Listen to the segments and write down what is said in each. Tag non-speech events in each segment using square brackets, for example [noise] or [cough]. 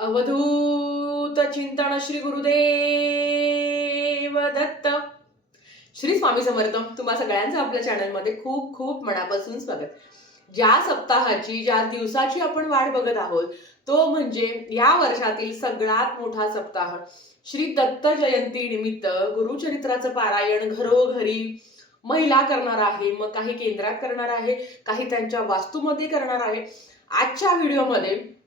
अवधूत चिंतन श्री गुरुदेव दत्त. श्री स्वामी समर्थ तुम्हा सगळ्यांचं आपल्या चॅनलमध्ये खूप खूप मनापासून स्वागत. ज्या सप्ताहाची ज्या दिवसाची आपण वाट बघत आहोत तो म्हणजे या वर्षातील सगळ्यात मोठा सप्ताह. श्री दत्त जयंती निमित्त गुरुचरित्राचं पारायण घरोघरी महिला करणार आहे मग काही केंद्रात करणार आहे काही त्यांच्या वास्तूमध्ये करणार आहे. आजच्या व्हिडिओमध्ये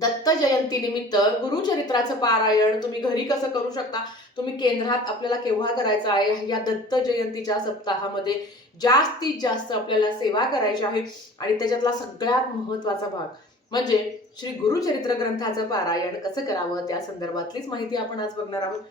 दत्त जयंती निमित्त गुरुचरित्राचं पारायण तुम्ही घरी कसं करू शकता? तुम्ही केंद्रात आपल्याला केव्हा करायचं आहे? या दत्त जयंतीच्या सप्ताहामध्ये जास्तीत जास्त आपल्याला सेवा करायची आहे आणि त्याच्यातला सगळ्यात महत्त्वाचा भाग म्हणजे श्री गुरुचरित्र ग्रंथाचं पारायण कसं करावं? त्या संदर्भातलीच माहिती आपण आज बघणार आहोत.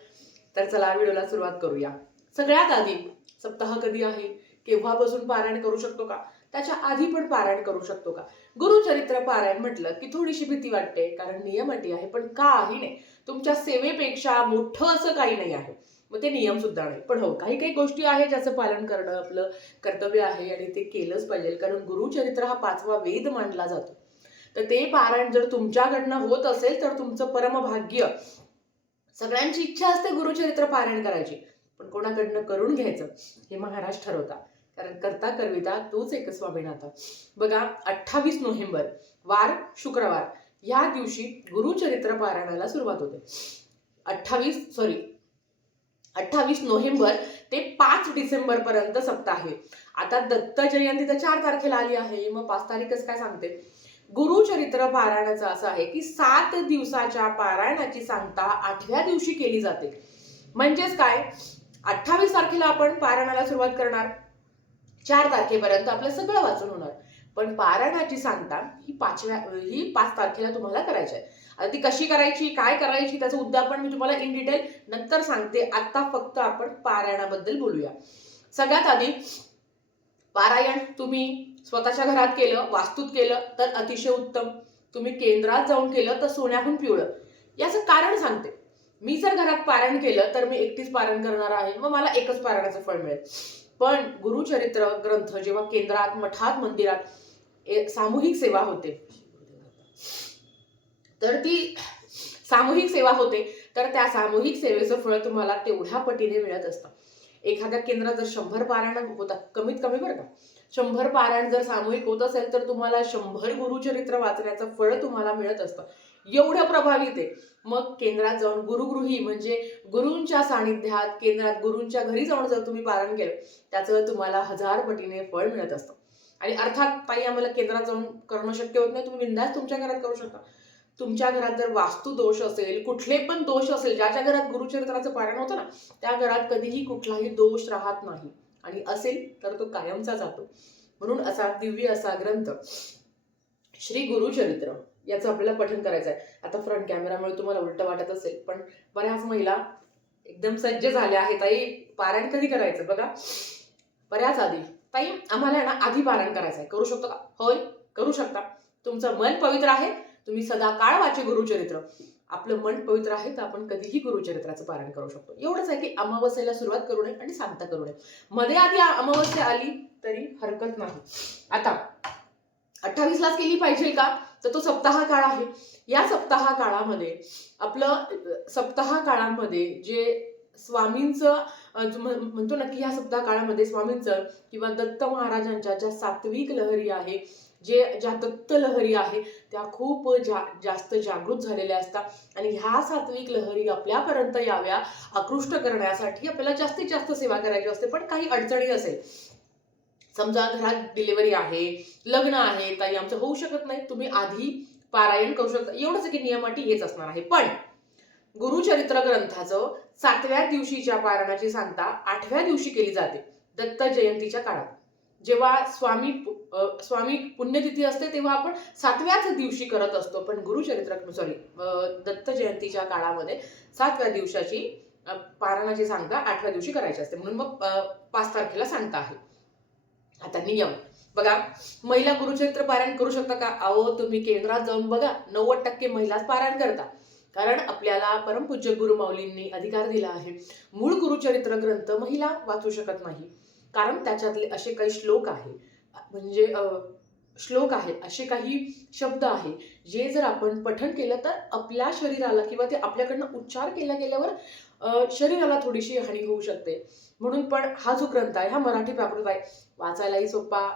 तर चला व्हिडिओला सुरुवात करूया. सगळ्यात आधी सप्ताह कधी आहे? केव्हापासून पारायण करू शकतो का? त्याच्या आधी पण पारायण करू शकतो का? गुरुचरित्र पारायण म्हटलं की थोडीशी भीती वाटते कारण नियम अटी आहे पण काही नाही. तुमच्या सेवेपेक्षा मोठं असं काही नाही आहे. मग ते नियम सुद्धा नाही. पण हो काही काही गोष्टी आहे ज्याचं पालन करणं आपलं कर्तव्य आहे आणि ते केलंच पाहिजे कारण गुरुचरित्र हा पाचवा वेद मानला जातो. तर ते पारायण जर तुमच्याकडनं होत असेल तर तुमचं परमभाग्य. सगळ्यांची इच्छा असते गुरुचरित्र पारायण करायची पण कोणाकडनं करून घ्यायचं हे महाराज ठरवता कारण करता करविता तोच एक स्वामीनाथा. बघा अठ्ठावीस नोव्हेंबर वार शुक्रवार. या दिवशी गुरुचरित्र पारायणाला सुरुवात होते. अठ्ठावीस सॉरी अठ्ठावीस नोव्हेंबर ते पाच डिसेंबर पर्यंत सप्ताह आहे. आता दत्त जयंती तर चार तारखेला आली आहे. मग पाच तारीखच काय सांगते? गुरुचरित्र पारायणाचं असं आहे की सात दिवसाच्या पारायणाची सांगता आठव्या दिवशी केली जाते. म्हणजेच काय? अठ्ठावीस तारखेला आपण पारायणाला सुरुवात करणार. चार तारखेपर्यंत आपलं सगळं वाचून होणार. पण पारायणाची सांगता ही पाचव्या ही पाच तारखेला तुम्हाला करायची आहे. आता ती कशी करायची काय करायची त्याचं उद्यापन मी तुम्हाला इन डिटेल नंतर सांगते. आता फक्त आपण पारायणाबद्दल बोलूया. सगळ्यात आधी पारायण तुम्ही स्वतःच्या घरात केलं वास्तूत केलं तर अतिशय उत्तम. तुम्ही केंद्रात जाऊन केलं तर सोन्याहून पिवळं. याचं कारण सांगते. मी जर घरात पारायण केलं तर मी एकटीच पारायण करणार आहे. मग मला एकच पारायणाचं फळ मिळेल. पण गुरुचरित्र ग्रंथ जेव्हा केंद्रात मठात मंदिरात सामूहिक सेवा होते. तर ती सामूहिक सेवा होते. तर त्या सामूहिक सेवेचं फळ तुम्हाला तेवढ्या पटीने मिळत असतं. एखाद्या केंद्रात जर शंभर पारायण होतात कमीत कमी बरं का. शंभर पारायण जर सामूहिक होत असेल तर तुम्हाला शंभर गुरुचरित्र वाचण्याचं फळ तुम्हाला मिळत असतं. एवढं प्रभावित आहे मग केंद्रात जाऊन गुरुगृही म्हणजे गुरूंच्या सानिध्यात केंद्रात गुरूंच्या घरी जाऊन जर तुम्ही पालन केलं त्याचं तुम्हाला हजार पटीने फळ मिळत असतं. आणि अर्थात ताई आम्हाला केंद्रात जाऊन करणं शक्य होत नाही तुम्ही बिंदास तुमच्या घरात करू शकता. तुमच्या घरात जर वास्तू दोष असेल कुठले पण दोष असेल ज्याच्या घरात गुरुचरित्राचं पारायण होतं ना त्या घरात कधीही कुठलाही दोष राहत नाही. आणि असेल तर तो कायमचा जातो. म्हणून असा दिव्य असा ग्रंथ श्री गुरुचरित्र. याचं आपल्याला पठन करायचं आहे आता फ्रंट कॅमेरामुळे तुम्हाला उलट वाटत असेल पण बऱ्याच महिला एकदम सज्ज झाल्या आहेत. ताई पारायण कधी करायचं बघा? बऱ्याच आधी. ताई आम्हाला आहे ना आधी पारायण करायचं आहे करू शकतो का? होय करू शकता. तुमचं मन पवित्र आहे. तुम्ही सदा काळ वाचे गुरुचरित्र. आपलं मन पवित्र आहे तर आपण कधीही गुरुचरित्राचं पारायण करू शकतो. एवढंच आहे की अमावस्येला सुरुवात करू नये आणि सांगता करू नये. मध्ये आधी अमावस्या आली तरी हरकत नाही. आता अठ्ठावीसलाच केली पाहिजे का? तर तो सप्ताह काळ आहे. या सप्ताह काळामध्ये आपलं सप्ताह काळामध्ये जे स्वामींचं म्हणतो ना की ह्या सप्ताह काळामध्ये स्वामींचं किंवा दत्त महाराजांच्या ज्या सात्विक लहरी आहे जे ज्या दत्त लहरी आहे त्या खूप जा जास्त जागृत झालेल्या असतात. आणि ह्या सात्विक लहरी आपल्यापर्यंत याव्या आकृष्ट करण्यासाठी आपल्याला जास्तीत जास्त सेवा करायची असते पण काही अडचणी असेल समजा घरात डिलिव्हरी आहे लग्न आहे ताई आमचं होऊ शकत नाही तुम्ही आधी पारायण करू शकता. एवढंच की नियमाटी हेच असणार आहे. पण गुरुचरित्र ग्रंथाचं सातव्या दिवशीच्या पारायणाची सांगता आठव्या दिवशी केली जाते दत्त जयंतीच्या काळात. जेव्हा स्वामी स्वामी पुण्यतिथी असते तेव्हा आपण सातव्याच दिवशी करत असतो. पण गुरुचरित्र सॉरी दत्त जयंतीच्या काळामध्ये सातव्या दिवसाची पारणाची पारायणाची सांगता आठव्या दिवशी करायची असते. म्हणून मग पाच तारखेला सांगता आहे. आता नियम. बघा महिला गुरुचरित्र पारायण करू शकता का? अहो तुम्ही केंद्रात जाऊन बघा नव्वद टक्के महिलाच पारायण करता. कारण आपल्याला परमपूज्य गुरुमाऊलींनी अधिकार दिला आहे. मूळ गुरुचरित्र ग्रंथ महिला वाचू शकत नाही. कारण त्याच्यातले असे काही श्लोक आहे. म्हणजे श्लोक आहे असे काही शब्द आहे. जे जर आपण पठण केलं तर आपल्या शरीराला किंवा ते आपल्याकडनं उच्चार केला गेल्यावर शरीराला थोडीशी हानी होऊ शकते. म्हणून पण हा जो ग्रंथ आहे हा मराठी प्राकृत आहे. वाचायलाही सोपा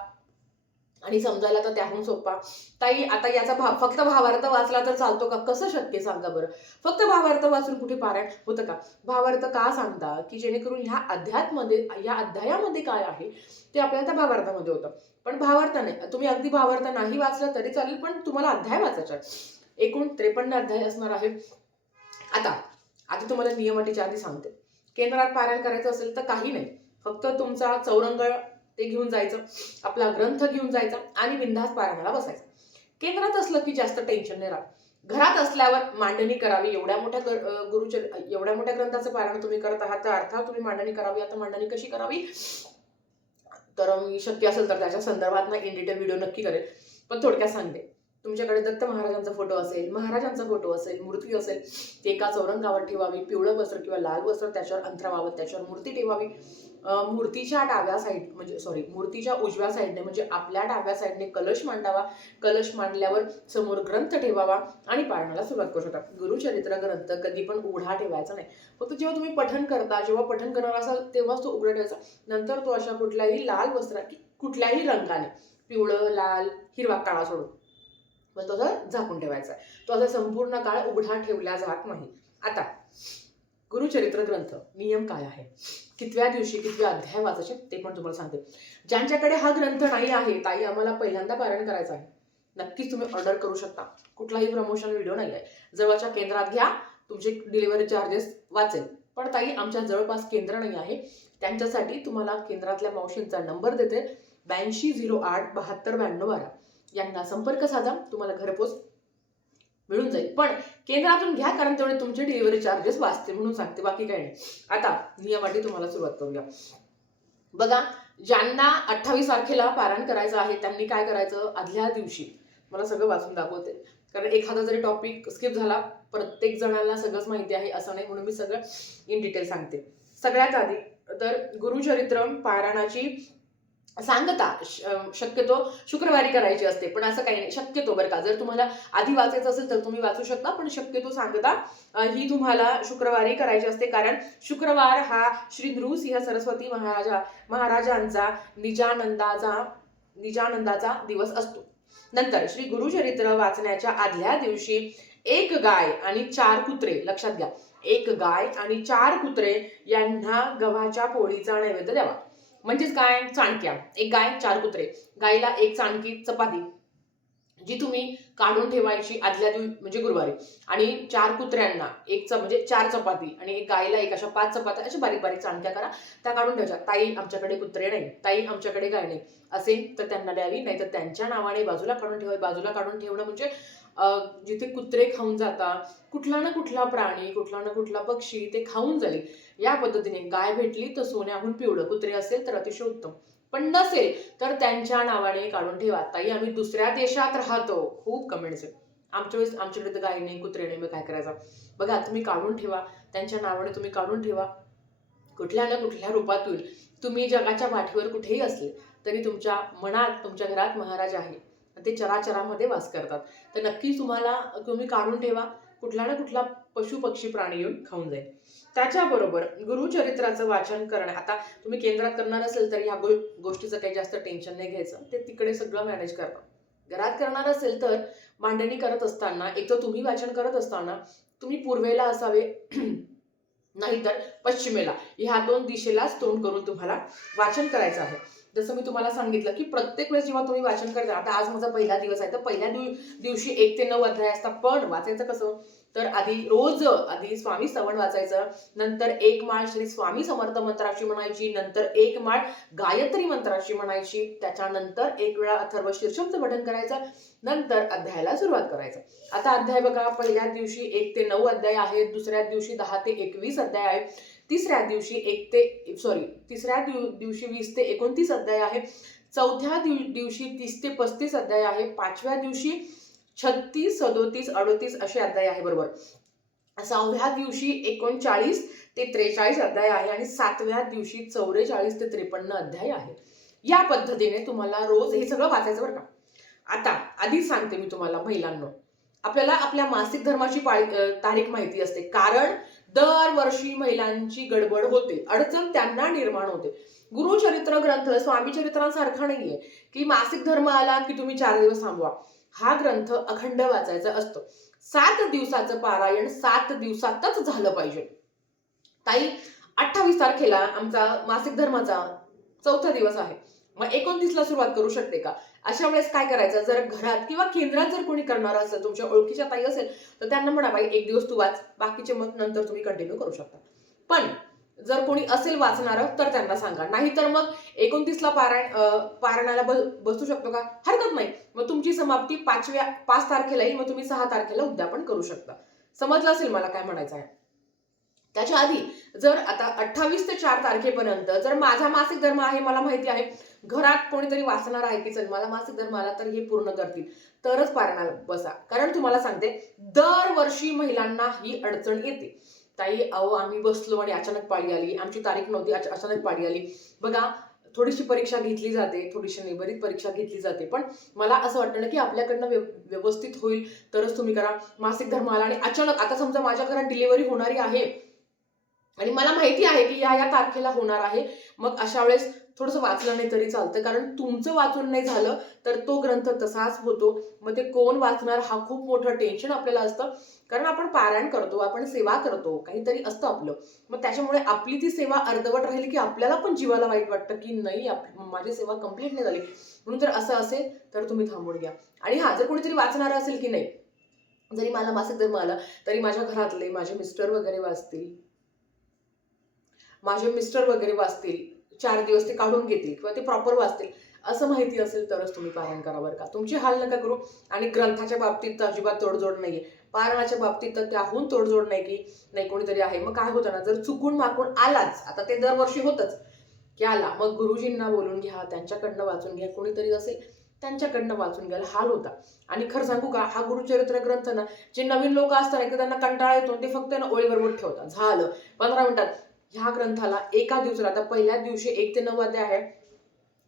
आणि समजायला तर त्याहून सोपा. ताई आता याचा भाव फक्त भावार्थ वाचला तर चालतो का? कसं शक्य? सांगा बरं. फक्त भावार्थ वाचून कुठे पारायण होतं का? भावार्थ का सांगता की जेणेकरून ह्या अध्यात्मध्ये या अध्यायामध्ये काय आहे ते आपल्याला त्या भावार्थामध्ये होतं. पण भावार्थ नाही. तुम्ही अगदी भावार्थ नाही वाचला तरी चालेल पण तुम्हाला अध्याय वाचायचा आहे. एकूण त्रेपन्न अध्याय असणार आहे आता आधी तुम्हाला नियमाटीच्या आधी सांगते. केंद्रात पारायण करायचं असेल तर काही नाही. फक्त तुमचा चौरंगळ ते घेऊन जायचं आपला ग्रंथ घेऊन जायचा आणि बिंदास पारायणाला बसायचं. केंद्रात असलं की जास्त टेन्शन नाही राहत. घरात असल्यावर मांडणी करावी. एवढ्या मोठ्या ग- गुरुच्या एवढ्या मोठ्या ग्रंथाचं पारायण तुम्ही करत आहात तर अर्थात तुम्ही मांडणी करावी. आता मांडणी कशी करावी? तर मी शक्य असेल तर त्याच्या संदर्भात ना इन डिटेल व्हिडिओ नक्की करेल पण थोडक्यात सांगते. तुमच्याकडे दत्त महाराजांचा फोटो असेल महाराजांचा फोटो असेल मूर्ती असेल ते एका चौरंगावर ठेवावी पिवळं वस्त्र किंवा लाल वस्त्र त्याच्यावर अंतरावावं त्याच्यावर मूर्ती ठेवावी. मूर्तीच्या डाव्या साईड म्हणजे सॉरी मूर्तीच्या उजव्या साईडने म्हणजे आपल्या डाव्या साईडने कलश मांडावा. कलश मांडल्यावर समोर ग्रंथ ठेवावा आणि पाळण्याला सुरुवात करू शकता. गुरुचरित्र ग्रंथ कधी पण उघडा ठेवायचा नाही. फक्त जेव्हा तुम्ही पठण करता जेव्हा पठण करणार असाल तेव्हाच तो उघडा ठेवायचा. नंतर तो अशा कुठल्याही लाल वस्त्र की कुठल्याही रंगाने पिवळं लाल हिरवा काळा सोडून. मग तो असा झाकून ठेवायचा. आहे तो असा संपूर्ण काळ उघडा ठेवला जात नाही. आता गुरुचरित्र ग्रंथ नियम काय आहे? कितव्या दिवशी कितव्या अध्याय वाचायचे ते पण तुम्हाला सांगते. ज्यांच्याकडे हा ग्रंथ नाही आहे ताई आम्हाला पहिल्यांदा पारायण करायचं आहे. नक्कीच तुम्ही ऑर्डर करू शकता. कुठलाही प्रमोशन व्हिडिओ नाही आहे जवळच्या केंद्रात घ्या तुमचे डिलिव्हरी चार्जेस वाचेल. पण ताई आमच्या जवळपास केंद्र नाही आहे. त्यांच्यासाठी तुम्हाला केंद्रातल्या मावशींचा नंबर देते. ब्याऐंशी झिरो आठ बहात्तर ब्याण्णव बारा. यांना संपर्क साधा तुम्हाला घरपोच मिळून जाईल. पण केंद्रातून घ्या कारण तेवढे तुमचे डिलिव्हरी चार्जेस वाचते म्हणून सांगते बाकी काही नाही. आता नियमाटी तुम्हाला सुरुवात करूया. बघा ज्यांना अठ्ठावीस तारखेला पारायण करायचं आहे त्यांनी काय करायचं? आदल्या दिवशी. मला सगळं वाचून दाखवते. कारण एखादा जरी टॉपिक स्किप झाला प्रत्येक जणांना सगळंच माहिती आहे असं नाही म्हणून मी सगळं इन डिटेल सांगते. सगळ्यात आधी तर गुरुचरित्र पारायणाची सांगता श- शक्यतो शुक्रवारी करायची असते पण असं काही नाही शक्यतो बरं का. जर तुम्हाला आधी वाचायचं असेल तर तुम्ही वाचू शकता पण शक्यतो सांगता ही तुम्हाला शुक्रवारी करायची असते कारण शुक्रवार हा श्री नृसिंह सरस्वती महाराजा महाराजांचा निजानंदाचा निजानंदाचा दिवस असतो. नंतर श्री गुरुचरित्र वाचण्याच्या आदल्या दिवशी एक गाय आणि चार कुत्रे लक्षात घ्या. एक गाय आणि चार कुत्रे यांना गव्हाच्या पोळीचा नैवेद्य द्यावा. म्हणजेच काय? चाणक्या. एक गाय चार कुत्रे. गायीला एक चाणकी चपाती जी तुम्ही काढून ठेवायची आदल्या दिवशी म्हणजे गुरुवारी. आणि चार कुत्र्यांना एक च म्हणजे चार चपाती आणि एक गायला एक अशा पाच चपात्या अशा बारीक बारीक चाणक्या करा. त्या काढून ठेवायच्या ताई आमच्याकडे कुत्रे नाही. ताई आमच्याकडे गाय नाही. असेल तर त्यांना द्यावी नाही तर त्यांच्या नावाने बाजूला काढून ठेवावी बाजूला काढून ठेवणं म्हणजे जिथे कुत्रे खाऊन जातात कुठला ना कुठला प्राणी कुठला ना कुठला पक्षी ते खाऊन जाईल. या पद्धतीने गाय भेटली तर सोन्याहून पिवळं कुत्रे असेल तर अतिशय उत्तम. पण नसेल तर त्यांच्या नावाने काढून ठेवा. ताई आम्ही दुसऱ्या देशात राहतो. खूप कमेंट्स आहेत आमच्या वेळेस आमच्याकडे तर गाय नाही कुत्रे नाही मग काय करायचं? बघा तुम्ही काढून ठेवा. त्यांच्या नावाने तुम्ही काढून ठेवा. कुठल्या ना कुठल्या रूपातून तुम्ही जगाच्या पाठीवर कुठेही असले तरी तुमच्या मनात तुमच्या घरात महाराज आहे. ते चराचरामध्ये वास करतात. तर नक्कीच तुम्हाला तुम्ही काढून ठेवा. कुठला ना कुठला पशु पक्षी प्राणी येऊन खाऊन जाईल. त्याच्याबरोबर गुरुचरित्राचं वाचन करणं आता तुम्ही केंद्रात करणार असेल तर ह्या गो गोष्टीचं काही जास्त टेन्शन नाही घ्यायचं. ते तिकडे सगळं मॅनेज करतात. घरात करणार असेल तर मांडणी करत असताना एक तर तुम्ही वाचन करत असताना तुम्ही पूर्वेला असावे [clears throat] नाहीतर पश्चिमेला. ह्या दोन दिशेलाच तोंड करून तुम्हाला वाचन करायचं आहे. जसं मी तुम्हाला सांगितलं की प्रत्येक वेळेस जेव्हा तुम्ही वाचन करता आता आज माझा पहिला दिवस आहे तर पहिल्या दिव दिवशी एक ते नऊ अध्याय असतात पण वाचायचं कसं? तर आधी रोज आधी स्वामी श्रवण वाचायचं नंतर एक माळ श्री स्वामी समर्थ मंत्राची म्हणायची नंतर एक माळ गायत्री मंत्राची म्हणायची त्याच्यानंतर एक वेळा अथर्व शीर्षमचं पठण करायचं नंतर अध्यायाला सुरुवात करायचं. आता अध्याय बघा पहिल्या दिवशी एक ते नऊ अध्याय आहेत दुसऱ्या दिवशी दहा ते एकवीस अध्याय आहे तिसऱ्या दिवशी एक ते सॉरी तिसऱ्या दिव दिवशी वीस ते एकोणतीस अध्याय आहे चौथ्या दिव दिवशी तीस ते पस्तीस अध्याय आहे पाचव्या दिवशी छत्तीस सदोतीस अडोतीस असे अध्याय आहे बरोबर. सहाव्या दिवशी एकोणचाळीस ते त्रेचाळीस अध्याय आहे आणि सातव्या दिवशी चौवेचाळीस ते त्रेपन्न अध्याय आहे. या पद्धतीने तुम्हाला रोज हे सगळं वाचायचं बरं का. आता आधीच सांगते मी तुम्हाला महिलांना. आपल्याला आपल्या मासिक धर्माची पाळी तारीख माहिती असते. कारण दरवर्षी महिलांची गडबड होते. अडचण त्यांना निर्माण होते. गुरुचरित्र ग्रंथ स्वामी चरित्रांसारखा नाहीये. की मासिक धर्म आला की तुम्ही चार दिवस थांबवा. हा ग्रंथ अखंड वाचायचा असतो. सात दिवसाचं पारायण सात दिवसातच झालं पाहिजे. ताई अठ्ठावीस तारखेला आमचा मासिक धर्माचा चौथा दिवस आहे. मग एकोणतीसला सुरुवात करू शकते का? अशा वेळेस काय करायचं? जर घरात किंवा केंद्रात जर कोणी करणार असेल तुमच्या ओळखीच्या ताई असेल तर त्यांना म्हणा बाई एक दिवस तू वाच. बाकीचे मग नंतर तुम्ही कंटिन्यू करू शकता. पण जर कोणी असेल वाचणार तर त्यांना सांगा. नाहीतर मग एकोणतीसला पारायण पारायणाला बसू शकतो का? हरकत नाही. मग तुमची समाप्ती पाचव्या पाच तारखेला येईल मग तुम्ही सहा तारखेला उद्यापन करू शकता. समजलं असेल मला काय म्हणायचं आहे? त्याच्या आधी जर आता अठ्ठावीस ते चार तारखेपर्यंत जर माझा मासिक धर्म आहे मला माहिती आहे घरात कोणीतरी वाचणार आहे की चल मला मासिक धर्म आला तर हे पूर्ण करतील. तरच पारायणाला बसा. कारण तुम्हाला सांगते दरवर्षी महिलांना ही अडचण येते. ताई अहो आम्ही बसलो आणि अचानक पाळी आली. आमची तारीख नव्हती अचानक पाळी आली. बघा थोडीशी परीक्षा घेतली जाते थोडीशी नाही बरीच परीक्षा घेतली जाते. पण मला असं वाटतं ना की आपल्याकडनं व्यव- व्यवस्थित होईल तरच तुम्ही करा. मासिक धर्म आला आणि अचानक आता समजा माझ्या घरात डिलिव्हरी होणारी आहे. आणि मला माहिती आहे की या या तारखेला होणार आहे. मग अशा वेळेस थोडंसं वाचलं नाही तरी चालतं. कारण तुमचं वाचून नाही झालं तर तो ग्रंथ तसाच होतो. मग ते कोण वाचणार हा खूप मोठं टेन्शन आपल्याला असतं. कारण आपण पारायण करतो आपण सेवा करतो काहीतरी असतं आपलं. मग त्याच्यामुळे आपली ती सेवा अर्धवट राहील की आपल्याला पण जीवाला वाईट वाटतं की नाही माझी सेवा कंप्लीट नाही झाली. म्हणून जर असं असेल तर तुम्ही थांबून घ्या. आणि हा जर कोणीतरी वाचणारं असेल की नाही जरी मला मासिक धर्म आला तरी माझ्या घरातले माझे मिस्टर वगैरे वाचतील. माझे मिस्टर वगैरे वाचतील. चार दिवस ते काढून घेतील किंवा ते प्रॉपर वाचतील. असं माहिती असेल तरच तुम्ही पारायण करा बरं का. तुमची हाल नका करू आणि ग्रंथाच्या बाबतीत तर अजिबात तोडजोड नाहीये. पारायणाच्या बाबतीत तर त्याहून तोडजोड नाही की नाही कोणीतरी आहे. मग काय होतं ना जर चुकून माकून आलाच आता ते दरवर्षी होतच की आला मग गुरुजींना बोलून घ्या त्यांच्याकडनं वाचून घ्या कोणीतरी असेल त्यांच्याकडनं वाचून घ्यायला हाल होता. आणि खरं सांगू का हा गुरुचरित्र ग्रंथ ना जे नवीन लोक असतात ना त्यांना कंटाळा येतो ते फक्त ना ओळीवर ठेवतात. झालं पंधरा मिनिटात ह्या ग्रंथाला एका दिवसाला आता पहिल्या दिवशी एक ते नऊ अध्याय आहे.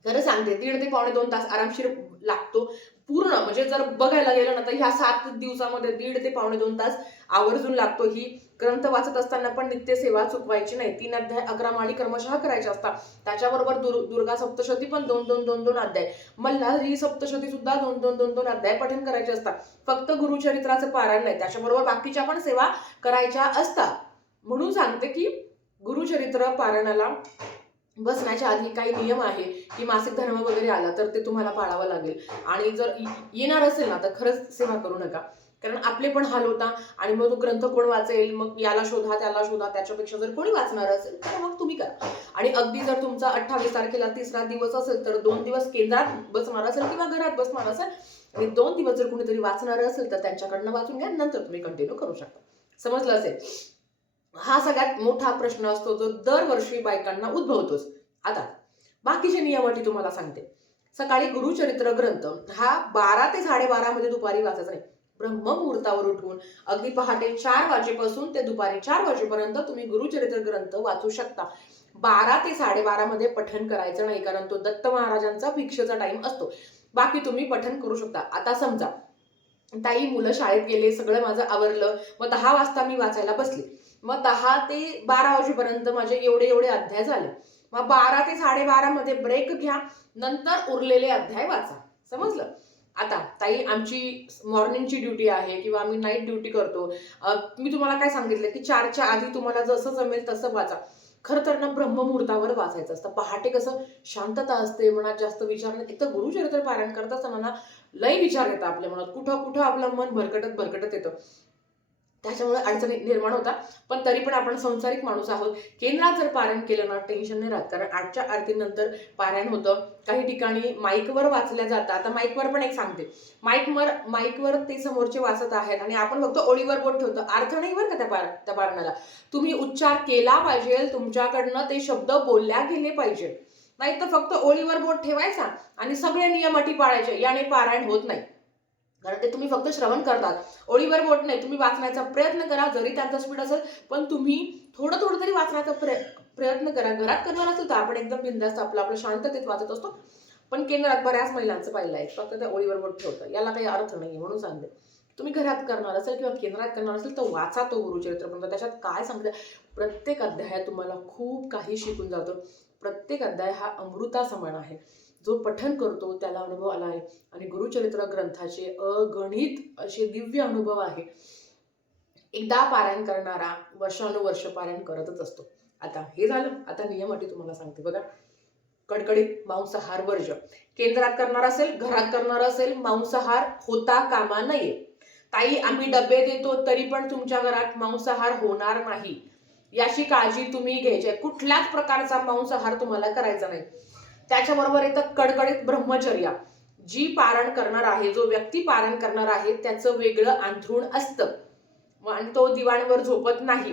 खरं सांगते दीड ते पावणे दोन तास आरामशीर लागतो. पूर्ण म्हणजे जर बघायला गेलं ना तर ह्या सात दिवसामध्ये दीड ते पावणे दोन तास आवर्जून लागतो ही. ग्रंथ वाचत असताना पण नित्य सेवा चुकवायची नाही. तीन अध्याय अकरा माळी क्रमशः करायच्या असतात. त्याच्याबरोबर दुर दुर्गा सप्तशती पण दोन दोन दोन दोन अध्याय. मल्हार ही सप्तशती सुद्धा दोन दोन दोन दोन अध्याय पठण करायचे असतात. फक्त गुरुचरित्राचं पारायण नाही. त्याच्याबरोबर बाकीच्या पण सेवा करायच्या असतात. म्हणून सांगते की गुरुचरित्र पारायणाला बसण्याच्या आधी काही नियम आहे की मासिक धर्म वगैरे आला तर ते तुम्हाला पाळावं लागेल. आणि जर येणार असेल ना तर खरंच सेवा करू नका. कारण आपले पण हाल होता आणि मग तो ग्रंथ कोण वाचेल? मग याला शोधा त्याला शोधा त्याच्यापेक्षा जर कोणी वाचणार असेल तर मग तुम्ही करा. आणि अगदी जर तुमचा अठ्ठावीस तारखेला तिसरा दिवस असेल तर दोन दिवस केंद्रात बसणार असेल किंवा घरात बसणार असेल आणि दोन दिवस जर कुणीतरी वाचणार असेल तर त्यांच्याकडनं वाचून घ्या नंतर तुम्ही कंटिन्यू करू शकता. समजलं असेल? हा सगळ्यात मोठा प्रश्न असतो जो दरवर्षी बायकांना उद्भवतोच. आता बाकीचे नियमाटी तुम्हाला सांगते. सकाळी गुरुचरित्र ग्रंथ हा बारा ते साडेबारा मध्ये दुपारी वाचायचा नाही. ब्रह्ममुहूर्तावर उठून अगदी पहाटे चार वाजेपासून ते दुपारी चार वाजेपर्यंत तुम्ही गुरुचरित्र ग्रंथ वाचू शकता. बारा ते साडेबारा मध्ये पठण करायचं नाही कारण तो दत्त महाराजांचा भिक्षेचा टाइम असतो. बाकी तुम्ही पठण करू शकता. आता समजा ताई मुलं शाळेत गेले सगळं माझं आवरलं मग दहा वाजता मी वाचायला बसले. मग दहा ते बारा वाजेपर्यंत माझे एवढे एवढे अध्याय झाले. मग बारा ते साडेबारामध्ये ब्रेक घ्या नंतर उरलेले अध्याय वाचा. समजलं? आता ताई आमची मॉर्निंगची ड्युटी आहे किंवा आम्ही नाईट ड्युटी करतो. मी तुम्हाला काय सांगितलं की चारच्या आधी तुम्हाला जसं जमेल तसं वाचा. खरं तर ना ब्रह्ममुहूर्तावर वाचायचं असतं. पहाटे कसं शांतता असते मनात जास्त विचार नाही. एक तर गुरुचरित्र पारायण करत असताना ना लय विचार येतात आपल्या मनात. कुठं कुठं आपलं मन भरकटत भरकटत येतं. त्याच्यामुळे अडचणी निर्माण होतात. पण तरी पण आपण संसारिक माणूस आहोत. केंद्रात जर पारायण केलं ना टेन्शन नाही राहत. कारण आजच्या आरतीनंतर पारायण होतं. काही ठिकाणी माईकवर वाचल्या जातात. आता माईकवर पण एक सांगते. माईकवर माईकवर ते समोरचे वाचत आहेत. आणि आपण फक्त ओळीवर बोट ठेवतो. अर्थ नाही बरं का त्या पार त्या पारणाला तुम्ही उच्चार केला पाहिजे. तुमच्याकडनं ते शब्द बोलल्या गेले पाहिजे. नाही तर फक्त ओळीवर बोट ठेवायचा आणि सगळे नियम अटी पाळायचे. याने पारायण होत नाही. कारण ते तुम्ही फक्त श्रवण करतात. ओळीवर बोट नाही तुम्ही वाचण्याचा प्रयत्न करा जरी त्यांचा स्पीड असेल पण तुम्ही थोडं थोडं तरी वाचण्याचा प्रय प्रयत्न करा. घरात करणार असेल तर आपण एकदम बिंदास्त आपलं आपलं शांततेत वाचत असतो. पण केंद्रात बऱ्याच महिलांचं पाहिलं आहे. फक्त त्या ओळीवर बोट ठेवतं याला काही अर्थ नाही म्हणून सांगते. तुम्ही घरात करणार असेल किंवा केंद्रात करणार असेल तर वाचा तो गुरुचरित्र. पण त्याच्यात काय सांगतं? प्रत्येक अध्याय तुम्हाला खूप काही शिकून जातो. प्रत्येक अध्याय हा अमृता समान आहे. जो पठन करतो त्याला अनुभव आला आहे. आणि गुरुचरित्र ग्रंथाचे अगणित असे दिव्य अनुभव आहे. एकदा पारायण करणारा वर्षानुवर्ष पारायण करतच असतो. आता हे झालं. आता नियम अटी तुम्हाला सांगते. बघा कडकडीत मांसाहार वर्ज. केंद्रात करणार असेल घरात करणार असेल मांसाहार होता कामा नये. ताई आम्ही डबे देतो तरी पण तुमच्या घरात मांसाहार होणार नाही. याची काळजी तुम्ही घ्यायची आहे. कुठल्याच प्रकारचा मांसाहार तुम्हाला करायचा नाही. त्याच्याबरोबर येतं कडकडीत ब्रह्मचर्या. जी पारण करणार आहे जो व्यक्ती पारण करणार आहे त्याचं वेगळं अंथरूण असतं. आणि तो दिवाणवर झोपत नाही.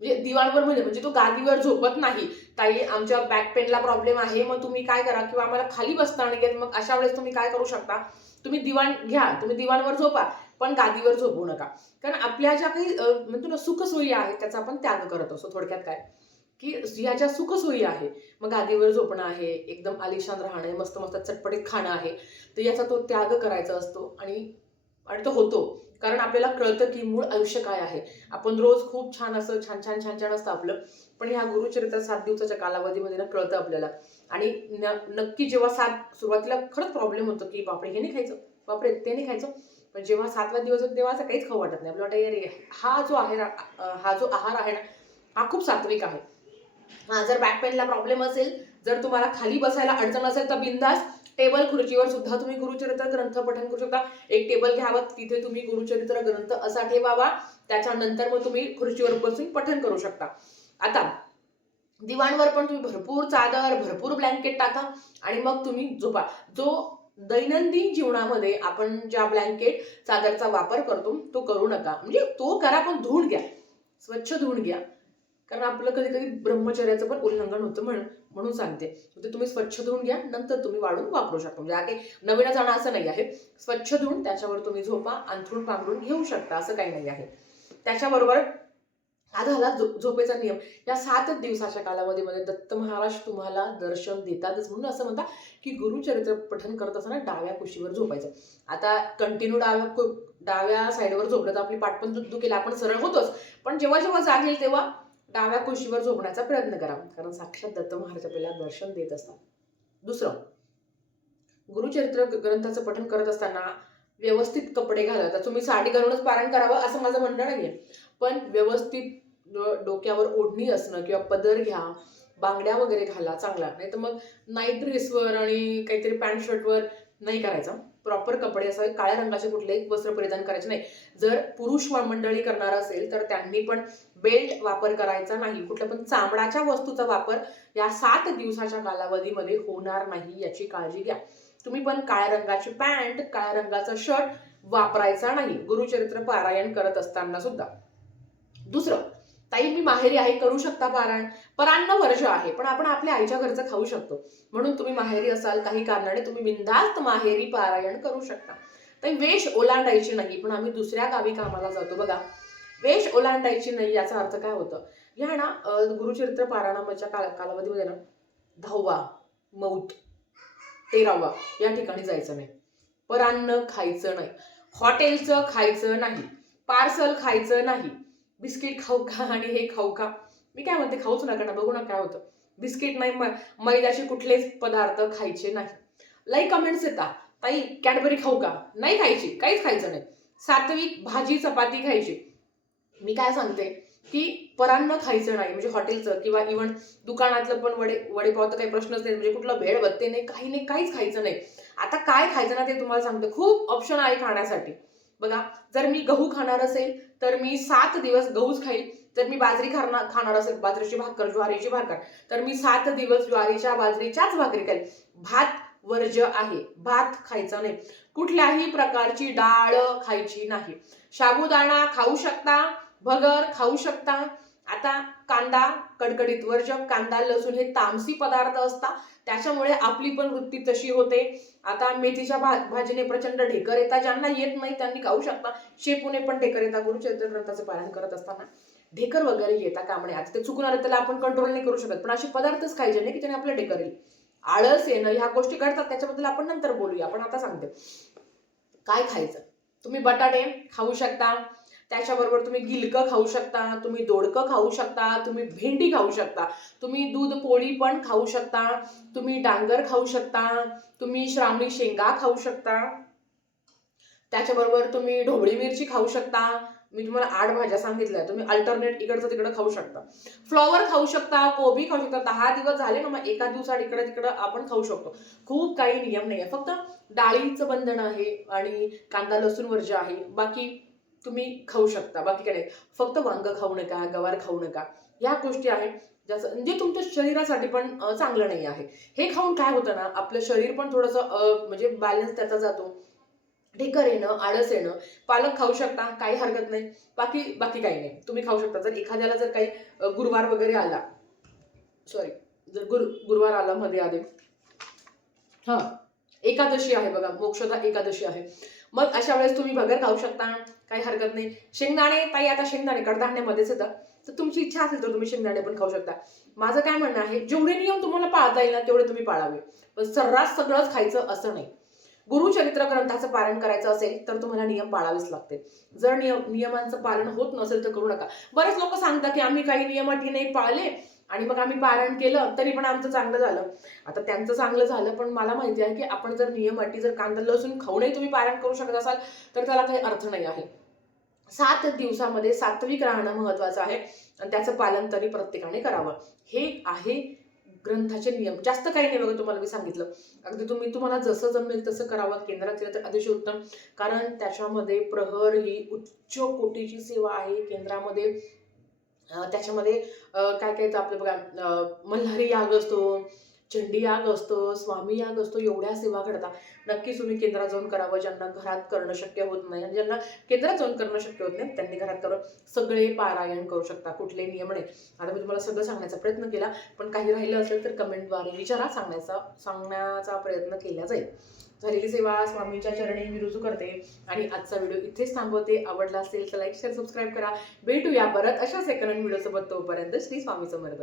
म्हणजे दिवाणवर म्हणजे म्हणजे तो गादीवर झोपत नाही. ताई आमच्या बॅक पेनला प्रॉब्लेम आहे मग तुम्ही काय करा? किंवा आम्हाला खाली बसता आणि घेत मग अशा वेळेस तुम्ही काय करू शकता? तुम्ही दिवाण घ्या तुम्ही दिवाणवर झोपा पण गादीवर झोपू नका. कारण आपल्या ज्या काही म्हणतो ना सुखसोयी आहेत त्याचा आपण त्याग करत असतो. थोडक्यात काय? की ह्या ज्या सुखसोयी आहे मग गादीवर झोपणं आहे एकदम आलिशान राहणं आहे मस्त मस्त चटपटीत खाणं आहे तर याचा तो त्याग करायचा असतो आणि आणि तो होतो. कारण आपल्याला कळतं की मूळ आयुष्य काय आहे. आपण रोज खूप छान असं छान छान छान छान असतं आपलं पण ह्या गुरुचरित्र सात दिवसाच्या कालावधीमध्ये ना कळतं आपल्याला. आणि न नक्की जेव्हा सात सुरुवातीला खरंच प्रॉब्लेम होतो की बापरे हे नाही खायचं बापरे ते नाही खायचं पण जेव्हा सातवा दिवस होतो तेव्हा असं काहीच खाऊ वाटत नाही. आपल्याला वाटतं अरे हा जो आहे ना हा जो आहार आहे ना हा खूप सात्विक आहे. जर बॅक पेनला प्रॉब्लेम असेल जर तुम्हाला खाली बसायला अडचण असेल तर बिंदास टेबल खुर्चीवर सुद्धा तुम्ही गुरुचरित्र ग्रंथ पठन करू शकता. एक टेबल घ्यावा तिथे तुम्ही गुरुचरित्र ग्रंथ असा ठेवावा. त्याच्यानंतर मग तुम्ही खुर्चीवर बसून पठन करू शकता. आता दिवाणवर पण तुम्ही भरपूर चादर भरपूर ब्लँकेट टाका आणि मग तुम्ही झोपा. जो दैनंदिन जीवनामध्ये आपण ज्या ब्लँकेट चादरचा वापर करतो तो करू नका. म्हणजे तो करा पण धुवून घ्या. स्वच्छ धुवून घ्या. कारण आपलं कधी कधी ब्रह्मचर्याचं पण उल्लंघन होतं म्हणून म्हणून सांगते. ते तुम्ही स्वच्छ धुवून घ्या नंतर तुम्ही वाढून वापरू शकता. म्हणजे हा काही नवीन जाणं असं नाही आहे. स्वच्छ धुवून त्याच्यावर तुम्ही झोपा अंथरून पांघरून घेऊ शकता असं काही नाही आहे. त्याच्याबरोबर हा झाला झोपेचा नियम. या सात दिवसाच्या कालावधीमध्ये दत्त महाराज तुम्हाला दर्शन देतातच म्हणून असं म्हणतात की गुरुचरित्र पठन करत असताना डाव्या कुशीवर झोपायचं. आता कंटिन्यू डाव्या कु- डाव्या साईडवर झोपलं तर आपली पाठ पण दुखेल. आपण सरळ होतोच. पण जेव्हा जेव्हा जागेल तेव्हा डाव्या कुशीवर झोपण्याचा प्रयत्न करा कारण साक्षात दत्त महाराज आपल्याला दर्शन देत असतात. दुसरं गुरुचरित्र ग्रंथाचं पठन करत असताना व्यवस्थित कपडे घाला तर तुम्ही साडी घालूनच पारायण करावं असं माझं म्हणणं आहे पण व्यवस्थित डोक्यावर ओढणी असणं किंवा पदर घ्या बांगड्या वगैरे घाला चांगला. नाही तर मग नाईट ड्रेसवर आणि काहीतरी पॅन्ट शर्टवर नाही करायचा. प्रॉपर कपडे असावे काळ्या रंगाचे कुठलेही वस्त्र परिधान करायचे नाही. जर पुरुष मंडळी करणार असेल तर त्यांनी पण बेल्ट वापर करायचा नाही. कुठल्या पण चामडाच्या वस्तूचा वापर या सात दिवसाच्या कालावधीमध्ये होणार नाही याची काळजी घ्या. तुम्ही पण काळ्या रंगाची पॅन्ट काळ्या रंगाचा शर्ट वापरायचा नाही. गुरुचरित्र पारायण करत असताना सुद्धा. दुसरं ताई मी माहेरी आहे करू शकता पारायण परान्न वर्ष आहे पण आपण आपल्या आईच्या घरचं खाऊ शकतो. म्हणून तुम्ही माहेरी असाल काही कारणाने तुम्ही बिनधास्त माहेरी पारायण करू शकता. ताई वेश ओलांडायची नाही पण आम्ही दुसऱ्या गावी कामाला जातो. बघा वेश ओलांडायची नाही याचा अर्थ काय होतं? ह्या ना गुरुचरित्र पारायणाच्या काल कालावधीमध्ये ना दहावा मौत तेरावा या ठिकाणी जायचं नाही. परान्न खायचं नाही. हॉटेलचं खायचं नाही. पार्सल खायचं नाही. बिस्किट खाऊ का आणि हे खाऊ का? मी काय म्हणते खाऊच नका ना बघू ना काय होतं. बिस्किट नाही मैद्याचे कुठलेच पदार्थ खायचे नाही. लई कमेंट्स येतात. ताई कॅडबरी खाऊ का? नाही खायची काहीच खायचं नाही. सात्विक भाजी चपाती खायची. मी काय सांगते की परांना खायचं नाही म्हणजे हॉटेलचं किंवा इव्हन दुकानातलं पण वडे वडेपाव तर काही प्रश्नच नाही म्हणजे कुठलं भेळ बत्ते नाही काही नाही काहीच खायचं नाही. आता काय खायचं ना ते तुम्हाला सांगते खूप ऑप्शन आहे खाण्यासाठी. बघा जर मी गहू खाणार असेल तर मी सात दिवस गहूच खाईल. जर मी बाजरी खाणार खाणार असेल बाजरीची भाकर ज्वारीची भाकर तर मी सात दिवस ज्वारीच्या बाजरीच्याच भाकरी खाईल. भात वर्ज आहे. भात खायचा नाही. कुठल्याही प्रकारची डाळ खायची नाही. साबुदाणा खाऊ शकता भगर खाऊ शकता आता कांदा कडकडीत वर्जक कांदा लसूण हे तामसी पदार्थ असतात. त्याच्यामुळे आपली पण वृत्ती तशी होते. आता मेथीच्या भा भाजीने प्रचंड ढेकर येतात. ज्यांना येत नाही त्यांनी खाऊ शकता शेपूने पण ढेकर येतात. गुरुचरित्र ग्रंथाचं पालन करत असताना ढेकर वगैरे येतात कामणे आता ते चुकून आलं त्याला आपण कंट्रोल नाही करू शकत. पण असे पदार्थच खायचे नाही की त्याने आपलं ढेकर येईल. आळस येणं ह्या गोष्टी घडतात. त्याच्याबद्दल आपण नंतर बोलूया. आपण आता सांगते. काय खायचं? तुम्ही बटाटे खाऊ शकता. त्याच्याबरोबर तुम्ही गिलकं खाऊ शकता तुम्ही दोडकं खाऊ शकता तुम्ही भेंडी खाऊ शकता तुम्ही दूध पोळी पण खाऊ शकता तुम्ही डांगर खाऊ शकता तुम्ही श्रावणी शेंगा खाऊ शकता त्याच्याबरोबर तुम्ही ढोबळी मिरची खाऊ शकता. मी तुम्हाला आठ भाज्या सांगितल्या तुम्ही अल्टरनेट इकडचं तिकडं खाऊ शकता. फ्लॉवर खाऊ शकता कोबी खाऊ शकता. दहा दिवस झाले ना मग एका दिवसात इकडं तिकडं आपण खाऊ शकतो. खूप काही नियम नाही आहे फक्त डाळीचं बंधन आहे आणि कांदा लसूण वर्ज आहे. बाकी तुम्ही खाऊ शकता. बाकी काय नाही फक्त वांग खाऊ नका गवार खाऊ नका. या गोष्टी आहेत ज्याचं म्हणजे तुमच्या शरीरासाठी पण चांगलं नाही आहे. हे खाऊन काय होतं ना आपलं शरीर पण थोडंसं म्हणजे बॅलन्स त्याचा जातो. ढेकर येणं आळस येणं पालक खाऊ शकता काही हरकत नाही. बाकी बाकी काही नाही. तुम्ही खाऊ शकता. जर एखाद्याला जर काही गुरुवार वगैरे आला सॉरी जर गुरु गुरुवार आला मध्ये आले. हा एकादशी आहे बघा. मोक्षदा एकादशी आहे. मग अशा वेळेस तुम्ही भगर खाऊ शकता काही हरकत नाही. शेंगदाणे ताई आता शेंगदाणे कडधान्यामध्येच येतं तर तुमची इच्छा असेल तर तुम्ही शेंगदाणे पण खाऊ शकता. माझं काय म्हणणं आहे जेवढे नियम तुम्हाला पाळता येईल ना तेवढे तुम्ही पाळावे. पण सर्रास सगळंच खायचं असं नाही. गुरुचरित्र ग्रंथाचं पालन करायचं असेल तर तुम्हाला नियम पाळावेच लागते. जर नियम नियमांचं पालन होत नसेल तर करू नका. बरेच लोक सांगतात की आम्ही काही नियम अटी नाही पाळले आणि मग आम्ही पारायण केलं तरी पण आमचं चांगलं झालं. आता त्यांचं चांगलं झालं पण मला माहिती आहे की आपण जर नियम अटी जर कांदा लसूण खाऊनही तुम्ही पारायण करू शकत असाल तर त्याला काही अर्थ नाही आहे. सात दिवसामध्ये सात्विक राहणं महत्वाचं आहे आणि त्याचं पालन तरी प्रत्येकाने करावं. हे आहे ग्रंथाचे नियम. जास्त काही नाही बघा तुम्हाला मी सांगितलं. अगदी तुम्ही तुम्हाला जसं जमेल तसं करावं. केंद्रात केलं तर अतिशय उत्तम. कारण त्याच्यामध्ये प्रहर ही उच्च कोटीची सेवा आहे. केंद्रामध्ये त्याच्यामध्ये काय काय आपलं बघा मल्हारी याग असतो चंडी याग असतो स्वामी याग असतो एवढ्या सेवा घडता नक्कीच तुम्ही केंद्रात जाऊन करावं ज्यांना घरात करणं शक्य होत नाही आणि ज्यांना केंद्रात जाऊन करणं शक्य होत नाही त्यांनी घरात करून सगळे पारायण करू शकता कुठले नियम नाही. आता मी तुम्हाला सगळं सांगण्याचा प्रयत्न केला पण काही राहिलं असेल तर कमेंटद्वारे विचारा सांगण्याचा सांगण्याचा प्रयत्न केला जाईल. झालेली सेवा स्वामींच्या चरणी मी रुजू करते आणि आजचा व्हिडिओ इथेच थांबवते. आवडला असेल तर लाईक शेअर सबस्क्राईब करा. भेटूया परत अशाच सेकंड व्हिडिओसोबत. तोपर्यंत श्री स्वामी समर्थ.